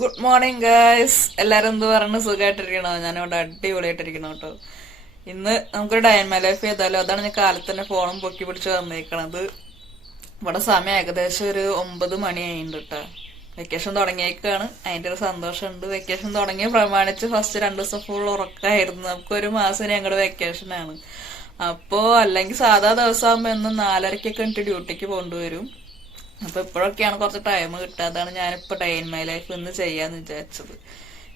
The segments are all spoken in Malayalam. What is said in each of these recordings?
ഗുഡ് മോർണിംഗ് ഗേൾസ് എല്ലാരും എന്ത് പറഞ്ഞു സുഖമായിട്ടിരിക്കണോ ഞാനിവിടെ അടിപൊളിയായിട്ടിരിക്കണോ കേട്ടോ. ഇന്ന് നമുക്കൊരു ഡയമ ലൈഫ് ചെയ്താലോ അതാണ് ഞാൻ കാലത്ത് തന്നെ ഫോണും പൊക്കി പിടിച്ച് വന്നേക്കണത്. ഇവിടെ സമയം ഏകദേശം ഒരു ഒമ്പത് മണിയായിട്ടുണ്ട് കേട്ടോ. വെക്കേഷൻ തുടങ്ങിയേക്കാണ്. അതിന്റെ ഒരു സന്തോഷമുണ്ട്. വെക്കേഷൻ തുടങ്ങിയ പ്രമാണിച്ച് ഫസ്റ്റ് രണ്ട് ദിവസം ഫുൾ ഉറക്കായിരുന്നു. നമുക്കൊരു മാസം ഞങ്ങളുടെ വെക്കേഷനാണ് അപ്പോ അല്ലെങ്കിൽ സാധാ ദിവസം ആകുമ്പോ എന്നും നാലരക്കൊക്കെ എനിക്ക് ഡ്യൂട്ടിക്ക് കൊണ്ടുവരും അപ്പൊ ഇപ്പോഴൊക്കെയാണ് കുറച്ച് ടൈം കിട്ടുക. അതാണ് ഞാനിപ്പോ ഡേ ഇൻ മൈ ലൈഫ് ഇന്ന് ചെയ്യാന്ന് വിചാരിച്ചത്.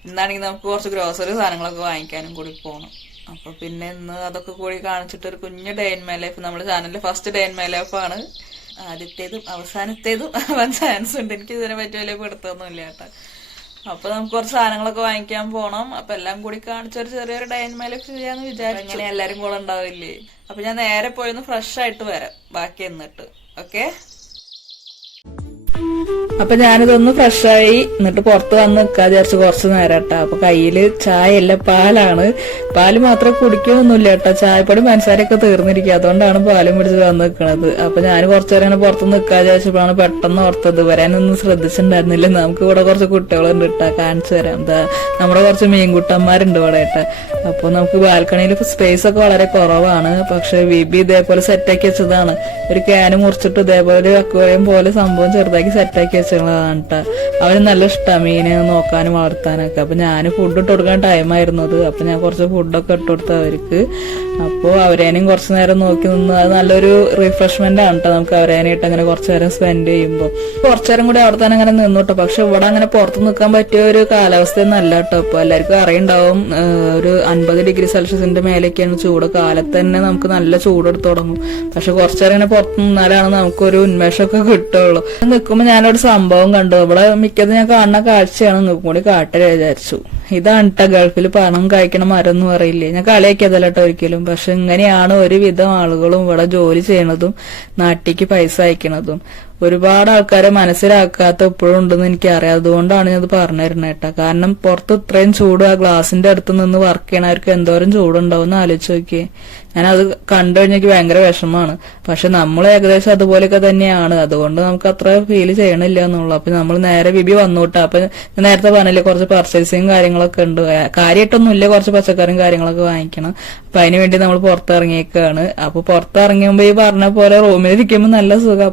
ഇന്നാണെങ്കിൽ നമുക്ക് കുറച്ച് ഗ്രോസറി സാധനങ്ങളൊക്കെ വാങ്ങിക്കാനും കൂടി പോകണം അപ്പൊ പിന്നെ ഇന്ന് അതൊക്കെ കൂടി കാണിച്ചിട്ട് ഒരു കുഞ്ഞു ഡേ ഇൻ മൈ ലൈഫ് നമ്മുടെ ചാനലിൽ first day in my life ആണ്. ആദ്യത്തേതും അവസാനത്തേതും ആവാൻ ചാൻസ് ഉണ്ട്. എനിക്ക് ഇതിനെ പറ്റി വലിയ പിടുത്തൊന്നുമില്ല കേട്ടോ. അപ്പൊ നമുക്ക് കുറച്ച് സാധനങ്ങളൊക്കെ വാങ്ങിക്കാൻ പോണം. അപ്പൊ എല്ലാം കൂടി കാണിച്ചൊരു ചെറിയൊരു ഡേ ഇൻ മൈ ലൈഫ് ചെയ്യാന്ന് വിചാരിച്ചു. ഇങ്ങനെ എല്ലാരും കൂടെ ഉണ്ടാവില്ലേ? അപ്പൊ ഞാൻ നേരെ പോയി ഒന്ന് ഫ്രഷ് ആയിട്ട് വരാം. ബാക്കി എന്നിട്ട്. ഓക്കെ അപ്പൊ ഞാനിതൊന്ന് ഫ്രഷായി എന്നിട്ട് പുറത്ത് വന്ന് നിൽക്കാ വിചാരിച്ചു കുറച്ച് നേരം കേട്ടോ അപ്പൊ കയ്യിൽ ചായ അല്ല പാലാണ്. പാൽ മാത്രം കുടിക്കണമൊന്നുമില്ല കേട്ടോ ചായപ്പൊടി മനസ്സാരൊക്കെ തീർന്നിരിക്കുക അതുകൊണ്ടാണ് പാലും പിടിച്ച് വന്ന് നിൽക്കണത് അപ്പൊ ഞാൻ കുറച്ചു നേരം പുറത്ത് നിൽക്കാ വിചാരിച്ചപ്പോഴാണ് പെട്ടെന്ന് ഓർത്തത്. വരാനൊന്നും ശ്രദ്ധിച്ചിട്ടുണ്ടായിരുന്നില്ല. നമുക്ക് ഇവിടെ കുറച്ച് കുട്ടികളുണ്ട് കേട്ടോ കാണിച്ചു തരാം. എന്താ നമ്മുടെ കുറച്ച് മീൻകുട്ടന്മാരുണ്ട് ഇവിടെ കേട്ടോ അപ്പൊ നമുക്ക് ബാൽക്കണിയിൽ സ്പേസ് ഒക്കെ വളരെ കുറവാണ്. പക്ഷെ വിബി ഇതേപോലെ സെറ്റാക്കി വെച്ചതാണ്. ഒരു ക്യാന് മുറിച്ചിട്ട് ഇതേപോലെ അക്വേറിയം പോലെ സംഭവം ചെറുതാക്കി സെറ്റാക്കി വെച്ചതാണ് കേട്ടോ അവന് നല്ല ഇഷ്ടമാണ് മീനെ നോക്കാനും വളർത്താനൊക്കെ. അപ്പൊ ഞാൻ ഫുഡ് ഇട്ട് കൊടുക്കാൻ ടൈമായിരുന്നു അത്. അപ്പൊ ഞാൻ കുറച്ച് ഫുഡൊക്കെ ഇട്ട് കൊടുത്തു അവർക്ക്. അപ്പോൾ അവരേനെയും കുറച്ച് നേരം നോക്കി നിന്ന് അത് നല്ലൊരു റിഫ്രഷ്മെന്റ് ആണ് കേട്ടോ നമുക്ക് അവരേനായിട്ട് അങ്ങനെ കുറച്ച് നേരം സ്പെൻഡ് ചെയ്യുമ്പോൾ കുറച്ച് നേരം കൂടി അവിടെ തന്നെ അങ്ങനെ നിന്നു കേട്ടോ പക്ഷെ ഇവിടെ അങ്ങനെ പുറത്ത് നിൽക്കാൻ പറ്റിയ ഒരു കാലാവസ്ഥയൊന്നും അല്ല കേട്ടോ ഇപ്പൊ. എല്ലാവർക്കും അറിയുണ്ടാവും ഒരു അൻപത് ഡിഗ്രി സെൽഷ്യസിന്റെ മേലേക്കാണ് ചൂട്. കാലത്ത് തന്നെ നമുക്ക് നല്ല ചൂടെടുത്ത് തുടങ്ങും. പക്ഷെ കുറച്ച് നേരം ഇങ്ങനെ പുറത്ത് നിന്നാലാണ് നമുക്കൊരു ഉന്മേഷമൊക്കെ കിട്ടുള്ളൂ. നിൽക്കുമ്പോൾ ഞാനൊരു സംഭവം കണ്ടു. ഇവിടെ മിക്കതും ഞാൻ കാണുന്ന കാഴ്ചയാണ്. നിൽക്കും കൂടി കാട്ടരെ വിചാരിച്ചു. ഇതാണ് ഗൾഫിൽ പണം കഴിക്കണ മരം എന്ന് പറയില്ലേ. ഞാൻ കളിയാക്കിയതല്ല കേട്ടോ ഒരിക്കലും. പക്ഷെ ഇങ്ങനെയാണ് ഒരുവിധം ആളുകളും ഇവിടെ ജോലി ചെയ്യണതും നാട്ടിക്ക് പൈസ അയക്കണതും. ഒരുപാട് ആൾക്കാരെ മനസ്സിലാക്കാത്ത ഇപ്പോഴും ഉണ്ടെന്ന് എനിക്കറിയാം. അതുകൊണ്ടാണ് ഞാൻ അത് പറഞ്ഞു തരുന്നത് കേട്ടോ. കാരണം പുറത്ത് ഇത്രയും ചൂട് ആ ഗ്ലാസിന്റെ അടുത്ത് നിന്ന് വർക്ക് ചെയ്യണവർക്ക് എന്തോരം ചൂടുണ്ടാവും എന്ന് ആലോചിച്ച് നോക്കിയേ. ഞാനത് കണ്ടു കഴിഞ്ഞാൽ ഭയങ്കര വിഷമാണ് പക്ഷെ നമ്മൾ ഏകദേശം അതുപോലെയൊക്കെ തന്നെയാണ്. അതുകൊണ്ട് നമുക്ക് അത്ര ഫീൽ ചെയ്യണില്ല എന്നുള്ളു. അപ്പൊ നമ്മൾ നേരെ ബിബി വന്നോട്ടെ അപ്പൊ നേരത്തെ പറഞ്ഞില്ലേ കുറച്ച് പർച്ചേസിങ് കാര്യങ്ങളൊക്കെ ഉണ്ട്. കാര്യമായിട്ടൊന്നുമില്ല കുറച്ച് പച്ചക്കറിയും കാര്യങ്ങളൊക്കെ വാങ്ങിക്കണം. അപ്പൊ അതിന് വേണ്ടി നമ്മൾ പുറത്തിറങ്ങിയേക്കാണ്. അപ്പൊ പുറത്തിറങ്ങുമ്പോ ഈ പറഞ്ഞ പോലെ റൂമിലിരിക്കുമ്പോ നല്ല സുഖം.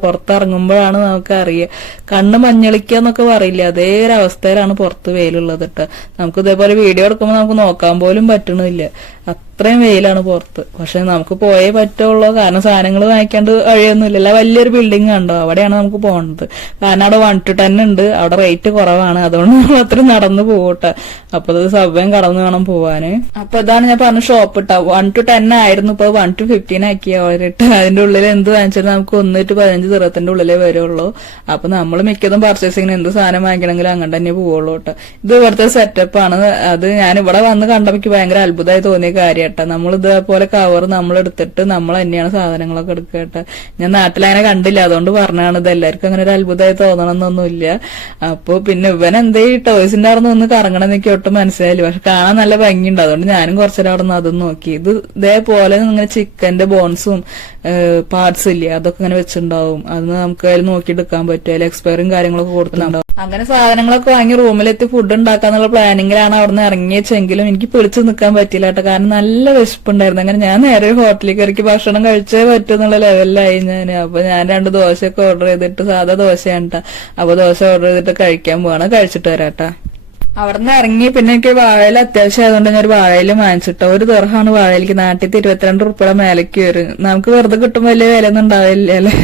പുറത്തിറങ്ങുമ്പോഴാണ് നമുക്ക് അറിയുക കണ്ണ് മഞ്ഞളിക്കുക എന്നൊക്കെ പറയില്ല? അതേ ഒരു അവസ്ഥയിലാണ് പുറത്ത് വെയിലുള്ളത് കേട്ടോ നമുക്ക് ഇതേപോലെ വീഡിയോ എടുക്കുമ്പോൾ നമുക്ക് നോക്കാൻ പോലും പറ്റണില്ല. അത്രയും വെയിലാണ് പുറത്ത്. പക്ഷെ നമുക്ക് പോയേ പറ്റുള്ളൂ. കാരണം സാധനങ്ങൾ വാങ്ങിക്കാണ്ട് വഴിയൊന്നുമില്ല വലിയൊരു ബിൽഡിംഗ് കണ്ടോ? അവിടെയാണ് നമുക്ക് പോകേണ്ടത്. കാരണം അവിടെ വൺ ടു ടെൻ ഉണ്ട്. അവിടെ റേറ്റ് കുറവാണ്. അതുകൊണ്ട് നമ്മൾ അത്ര നടന്നു പോകട്ടെ അപ്പൊ അത് സബ്വേം കടന്നു വേണം പോവാന്. അപ്പൊ ഇതാണ് ഞാൻ പറഞ്ഞ ഷോപ്പ് ഇട്ടാ വൺ ടു ടെൻ ആയിരുന്നു. ഇപ്പൊ വൺ ടു ഫിഫ്റ്റീൻ ആക്കി അവരിട്ട്. അതിന്റെ ഉള്ളിൽ എന്ത് വാങ്ങിച്ചാലും നമുക്ക് ഒന്ന് ടു പതിനഞ്ച് ദിവസത്തിന്റെ ഉള്ളിലേ വരുള്ളൂ. അപ്പൊ നമ്മൾ മിക്കതും പർച്ചേസിങ്ങിന് എന്ത് സാധനം വാങ്ങിക്കണമെങ്കിലും അങ്ങനെ തന്നെ പോവുള്ളൂ കേട്ടോ ഇത് ഇവിടുത്തെ സെറ്റപ്പാണ് അത് ഞാൻ ഇവിടെ വന്ന് കണ്ടപ്പോൾ ഭയങ്കര അത്ഭുതമായി തോന്നിയ കാര്യം നമ്മൾ ഇതേപോലെ കവർ നമ്മൾ എടുത്തിട്ട് നമ്മൾ തന്നെയാണ് സാധനങ്ങളൊക്കെ എടുക്കുക കേട്ടോ. ഞാൻ നാട്ടിൽ അങ്ങനെ കണ്ടില്ല. അതുകൊണ്ട് പറഞ്ഞാണ് ഇത് എല്ലാവർക്കും അങ്ങനെ ഒരു അത്ഭുതമായി തോന്നണമെന്നൊന്നുമില്ല അപ്പൊ പിന്നെ ഇവൻ എന്തേ ടോയ്സിന്റെ അവിടെ നിന്ന് കറങ്ങണം എനിക്ക് ഒട്ടും മനസ്സിലായില്ല. പക്ഷെ കാണാൻ നല്ല ഭംഗിയുണ്ട്. അതുകൊണ്ട് ഞാനും കുറച്ചേരം അവിടെ നിന്ന് അതും നോക്കി. ഇത് ഇതേപോലെ ഇങ്ങനെ ചിക്കന്റെ ബോൺസും പാർട്സ് ഇല്ലേ അതൊക്കെ ഇങ്ങനെ വെച്ചിട്ടുണ്ടാവും. അത് നമുക്ക് അതിൽ നോക്കി എടുക്കാൻ പറ്റും. അതിൽ എക്സ്പയറും കാര്യങ്ങളൊക്കെ കൊടുത്തിട്ടുണ്ടാവും. അങ്ങനെ സാധനങ്ങളൊക്കെ വാങ്ങി റൂമിലെത്തി ഫുഡ് ഉണ്ടാക്കാന്നുള്ള പ്ലാനിങ്ങിലാണ് അവിടെ നിന്ന് ഇറങ്ങിയെച്ചെങ്കിലും എനിക്ക് പിടിച്ചു നിൽക്കാൻ പറ്റില്ല കേട്ടോ. കാരണം നല്ല വിശപ്പുണ്ടായിരുന്നു. അങ്ങനെ ഞാൻ നേരെ ഒരു ഹോട്ടലിൽ കയറിക്ക് ഭക്ഷണം കഴിച്ചേ പറ്റൂ എന്നുള്ള ലെവലിലായി ഞാൻ അപ്പൊ ഞാൻ രണ്ട് ദോശയൊക്കെ ഓർഡർ ചെയ്തിട്ട് സാധാ ദോശയാണ് ട്ടാ. അപ്പൊ ദോശ ഓർഡർ ചെയ്തിട്ട് കഴിക്കാൻ പോവാണ്. കഴിച്ചിട്ട് വരാട്ടാ അവിടുന്ന് ഇറങ്ങി പിന്നെ എനിക്ക് വാഴയിൽ അത്യാവശ്യം ആയതുകൊണ്ട് ഞാൻ ഒരു വാഴയിൽ വാങ്ങിച്ചിട്ടോ. ഒരു ദർഹാണ് വാഴയിലേക്ക് നാട്ടിൽ ഇരുപത്തിരണ്ട് ഉറുപ്പിയുടെ മേലേക്ക് വരും നമുക്ക് വെറുതെ കിട്ടുമ്പോൾ വലിയ വില ഒന്നും ഉണ്ടാവില്ല അല്ലേ?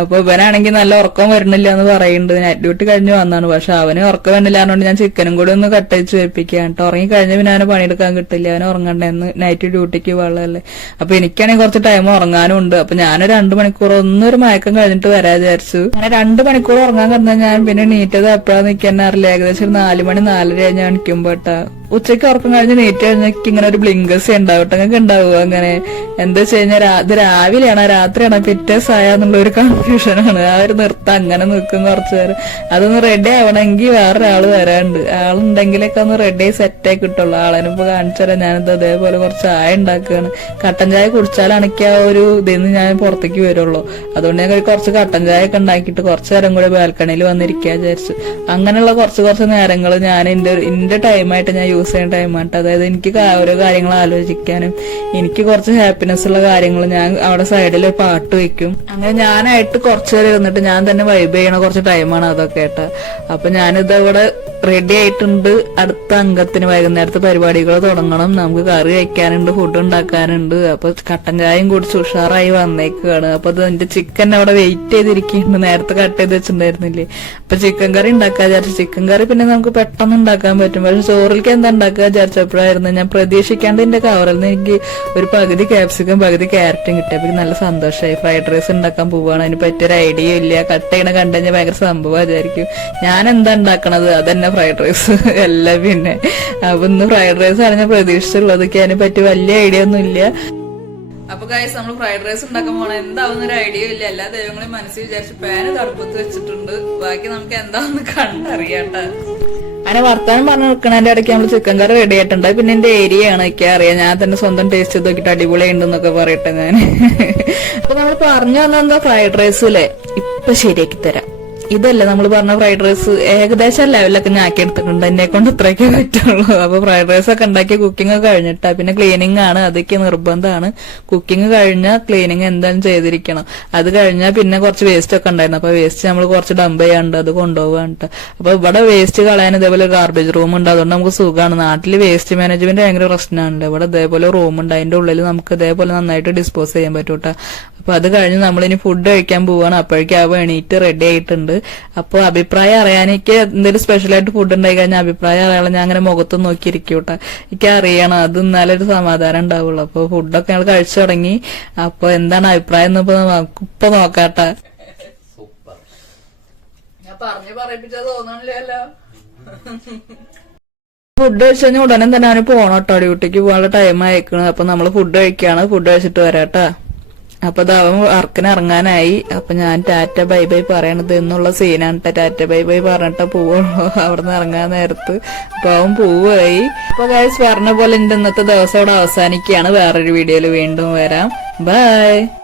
അപ്പൊ ഇവനാണെങ്കിൽ നല്ല ഉറക്കം വരണില്ല എന്ന് പറയുന്നുണ്ട്. നൈറ്റ് ഡ്യൂട്ടി കഴിഞ്ഞ് വന്നാണ് പക്ഷെ അവന് ഉറക്കം വരണില്ല എന്നുകൊണ്ട് ഞാൻ ചിക്കനും കൂടി ഒന്ന് കട്ടയിച്ച് വെപ്പിക്കുക കേട്ടോ. ഉറങ്ങി കഴിഞ്ഞ പിന്നെ അവനെ പണിയെടുക്കാൻ കിട്ടില്ല. അവന് ഉറങ്ങണ്ടെന്ന് നൈറ്റ് ഡ്യൂട്ടിക്ക് വെള്ളമല്ലേ അപ്പൊ എനിക്കാണെങ്കിൽ കുറച്ച് ടൈം ഉറങ്ങാനും ഉണ്ട്. അപ്പൊ ഞാൻ രണ്ടു മണിക്കൂർ ഒന്നൊരു മയക്കം കഴിഞ്ഞിട്ട് വരാ വിചാരിച്ചു. അങ്ങനെ രണ്ടു മണിക്കൂർ ഉറങ്ങാൻ കിടന്നാൽ ഞാൻ പിന്നെ നീറ്റത് എപ്പോഴാന്ന് നിൽക്കാൻ അറിയില്ല. ഏകദേശം ഒരു നാല് മണി നാലര കഴിഞ്ഞ് കാണിക്കുമ്പോ കേട്ടാ. ഉച്ചയ്ക്ക് ഉറക്കം കഴിഞ്ഞ് നീറ്റ് കഴിഞ്ഞിട്ട് ഇങ്ങനെ ഒരു ബ്ലിങ്കസ് ഉണ്ടാവും നിങ്ങൾക്ക് ഉണ്ടാവുക അങ്ങനെ. എന്താ വെച്ച് കഴിഞ്ഞാൽ ഇത് രാവിലെയാണോ രാത്രിയാണോ പിറ്റേസ് എന്നുള്ള ഒരു കൺഫ്യൂഷനാണ് ആ ഒരു നൃത്തം അങ്ങനെ നിൽക്കും കുറച്ച് നേരം. അതൊന്ന് റെഡി ആവണമെങ്കിൽ വേറൊരാൾ വരാണ്ട്. ആളുണ്ടെങ്കിലൊക്കെ ഒന്ന് റെഡി ആയി സെറ്റ് ആയി കിട്ടുള്ളൂ. ആളെന്നെ ഇപ്പൊ കാണിച്ചു തരാം. ഞാനിത് അതേപോലെ കുറച്ച് ചായ ഉണ്ടാക്കുകയാണ്. കട്ടൻ ചായ കുടിച്ചാലാണെങ്കിൽ ആ ഒരു ഇതിന്ന് ഞാൻ പുറത്തേക്ക് വരുള്ളൂ. അതുകൊണ്ട് ഞാൻ കുറച്ച് കട്ടൻ ചായ ഒക്കെ ഉണ്ടാക്കിയിട്ട് കുറച്ച് നേരം കൂടെ ബാൽക്കണിയിൽ വന്നിരിക്കുക വിചാരിച്ചു. അങ്ങനെയുള്ള കുറച്ച് കുറച്ച് നേരങ്ങൾ ഞാൻ എന്റെ എന്റെ ടൈമായിട്ട് ഞാൻ യൂസ് ചെയ്യുന്ന ടൈമായിട്ട് അതായത് എനിക്ക് ഓരോ കാര്യങ്ങൾ ആലോചിക്കാനും എനിക്ക് കുറച്ച് ഹാപ്പിനെസ് ഉള്ള കാര്യങ്ങൾ ഞാൻ അവിടെ സൈഡിൽ പാട്ട് വെക്കും. അങ്ങനെ ഞാനായിട്ട് കുറച്ച് നേരം ഇരുന്നിട്ട് ഞാൻ തന്നെ വൈബ് ചെയ്യണ കുറച്ച് ടൈമാണ് അതൊക്കെ കേട്ടാ. അപ്പൊ ഞാനിത് ഇവിടെ റെഡി ആയിട്ടുണ്ട്. അടുത്ത അംഗത്തിന് വൈകുന്നേരത്തെ പരിപാടികൾ തുടങ്ങണം. നമുക്ക് കറി വയ്ക്കാനുണ്ട് ഫുഡ് ഉണ്ടാക്കാനുണ്ട്. അപ്പൊ കട്ടൻ ചായയും കുടിച്ച് ഉഷാറായി വന്നേക്കാണ് അപ്പൊ അത് എന്റെ ചിക്കൻ അവിടെ വെയിറ്റ് ചെയ്തിരിക്കുന്നുണ്ട് നേരത്തെ കട്ട് ചെയ്ത് വെച്ചിട്ടുണ്ടായിരുന്നില്ലേ. അപ്പൊ ചിക്കൻ കറി ഉണ്ടാക്കാൻ വിചാരിച്ചു. ചിക്കൻ കറി പിന്നെ നമുക്ക് പെട്ടെന്ന് ഉണ്ടാക്കാൻ പറ്റും. പക്ഷെ ചോറിലേക്ക് എന്താ ഉണ്ടാക്കുക വിചാരിച്ചപ്പോഴായിരുന്നു. ഞാൻ പ്രതീക്ഷിക്കാണ്ട് എന്റെ കവറിൽ നിന്ന് എനിക്ക് ഒരു പകുതി ക്യാപ്സിക്കും പകുതി ക്യാരറ്റും കിട്ടിയപ്പോൾ എനിക്ക് നല്ല സന്തോഷമായി. ഫ്രൈഡ് റൈസ് ഉണ്ടാക്കാൻ പോവുകയാണ് അതിന് പറ്റിയൊരു ഐഡിയ ഇല്ല. കട്ട് ചെയ്യണ കണ്ടു കഴിഞ്ഞാൽ ഭയങ്കര സംഭവം വിചാരിക്കും ഞാൻ എന്താ ഉണ്ടാക്കണത്? അതന്നെ ഫ്രൈഡ് റൈസ് അല്ല പിന്നെ. അപ്പൊ ഇന്ന് ഫ്രൈഡ് റൈസ് ആണ് ഞാൻ പ്രതീക്ഷിച്ചുള്ളത്. എനിക്ക് അതിനെ പറ്റി വലിയ ഐഡിയ ഒന്നും ഇല്ല. അപ്പൊ ഗൈസ് നമ്മൾ ഫ്രൈഡ് റൈസ് ഉണ്ടാക്കാൻ പോണ. എന്താവുന്ന ഒരു ഐഡിയ ഇല്ല. എല്ലാ ദൈവങ്ങളെയും മനസ്സിൽ വിചാരിച്ച് പാന് തടുപ്പത്ത് വെച്ചിട്ടുണ്ട്. ബാക്കി നമുക്ക് എന്താന്ന് കണ്ടറിയാട്ട. അങ്ങനെ വർത്താനം പറഞ്ഞു നിൽക്കണതിന്റെ ഇടയ്ക്ക് നമ്മൾ ചിക്കൻ കറി റെഡി ആയിട്ടുണ്ട്. പിന്നെ എന്റെ ഏരിയ ആണ് എനിക്ക് അറിയാം. ഞാൻ തന്നെ സ്വന്തം ടേസ്റ്റ് ചെയ്ത് നോക്കിയിട്ട് അടിപൊളിയുണ്ടെന്നൊക്കെ പറയട്ടെ ഞാൻ അപ്പൊ നമ്മൾ പറഞ്ഞു വന്നെന്താ ഫ്രൈഡ് റൈസ് അല്ലേ ഇപ്പൊ ശരിയാക്കി തരാം. ഇതല്ലേ നമ്മൾ പറഞ്ഞ ഫ്രൈഡ് റൈസ് ഏകദേശം ലെവലൊക്കെ ഞാൻ ആക്കി എടുത്തിട്ടുണ്ട്. എന്നെ കൊണ്ട് ഇത്രയൊക്കെ പറ്റുള്ളൂ. അപ്പൊ ഫ്രൈഡ് റൈസ് ഒക്കെ ഉണ്ടാക്കിയ കുക്കിംഗ് ഒക്കെ കഴിഞ്ഞിട്ടാ. പിന്നെ ക്ലീനിങ് ആണ്. അതൊക്കെ നിർബന്ധമാണ്. കുക്കിംഗ് കഴിഞ്ഞാൽ ക്ലീനിങ് എന്തായാലും ചെയ്തിരിക്കണം. അത് കഴിഞ്ഞാൽ പിന്നെ കുറച്ച് വേസ്റ്റ് ഒക്കെ ഉണ്ടായിരുന്നു. അപ്പൊ വേസ്റ്റ് നമ്മൾ കുറച്ച് ഡംപ് ചെയ്യാണ്ട് അത് കൊണ്ടുപോകാണ്ട്. അപ്പൊ ഇവിടെ വേസ്റ്റ് കളയാൻ ഇതേപോലെ ഗാർബേജ് റൂം ഉണ്ട്. അതുകൊണ്ട് നമുക്ക് സുഖമാണ്. നാട്ടിൽ വേസ്റ്റ് മാനേജ്മെന്റ് ഭയങ്കര പ്രശ്നമാണ് ഇവിടെ ഇതേപോലെ റൂം ഉണ്ട്. അതിന്റെ ഉള്ളിൽ നമുക്ക് ഇതേപോലെ നന്നായിട്ട് ഡിസ്പോസ് ചെയ്യാൻ പറ്റൂട്ടാ. അപ്പൊ അത് കഴിഞ്ഞ് നമ്മളിനി ഫുഡ് കഴിക്കാൻ പോവാണ്. അപ്പോഴേക്കും ആ എണീറ്റ് റെഡി ആയിട്ടുണ്ട്. അപ്പൊ അഭിപ്രായം അറിയാനൊക്കെ എന്തെങ്കിലും സ്പെഷ്യലായിട്ട് ഫുഡ് ഉണ്ടായി കഴിഞ്ഞാൽ അഭിപ്രായം അറിയാനുള്ള ഞാൻ അങ്ങനെ മുഖത്ത് നോക്കിയിരിക്കൂട്ടെ എനിക്ക് അറിയണം. അത് എന്നാലൊരു സമാധാനം ഉണ്ടാവുള്ളൂ. അപ്പോൾ ഫുഡൊക്കെ ഞങ്ങൾ കഴിച്ചു തുടങ്ങി. അപ്പോൾ എന്താണ് അഭിപ്രായം എന്ന് ഇപ്പൊ നമുക്ക് ഇപ്പൊ നോക്കാട്ടെ ഞാൻ പറഞ്ഞു പറയിപ്പിച്ചാ തോന്നണില്ലല്ലോ. ഫുഡ് കഴിച്ചു കഴിഞ്ഞാൽ ഉടനെ തന്നെ അവന് പോണോട്ടോ ഡ്യൂട്ടിക്ക് പോകാനുള്ള ടൈം അയക്കണ് അപ്പൊ നമ്മൾ ഫുഡ് കഴിക്കാണ്. ഫുഡ് കഴിച്ചിട്ട് വരാട്ടാ അപ്പൊ അവൻ വർക്കിന് ഇറങ്ങാനായി. അപ്പൊ ഞാൻ ടാറ്റ ബൈ ബൈ പറയണത് എന്നുള്ള സീനാണ്. ടാറ്റ ബൈ ബൈ പറഞ്ഞിട്ട് പോവുള്ളൂ. അവിടുന്ന് ഇറങ്ങാൻ നേരത്ത്. അപ്പൊ അവൻ പോവുകയായി. അപ്പൊ ഗൈസ് പറഞ്ഞ പോലെ എന്റെ ഇന്നത്തെ ദിവസം ഇവിടെ അവസാനിക്കുകയാണ്. വേറൊരു വീഡിയോയിൽ വീണ്ടും വരാം. ബൈ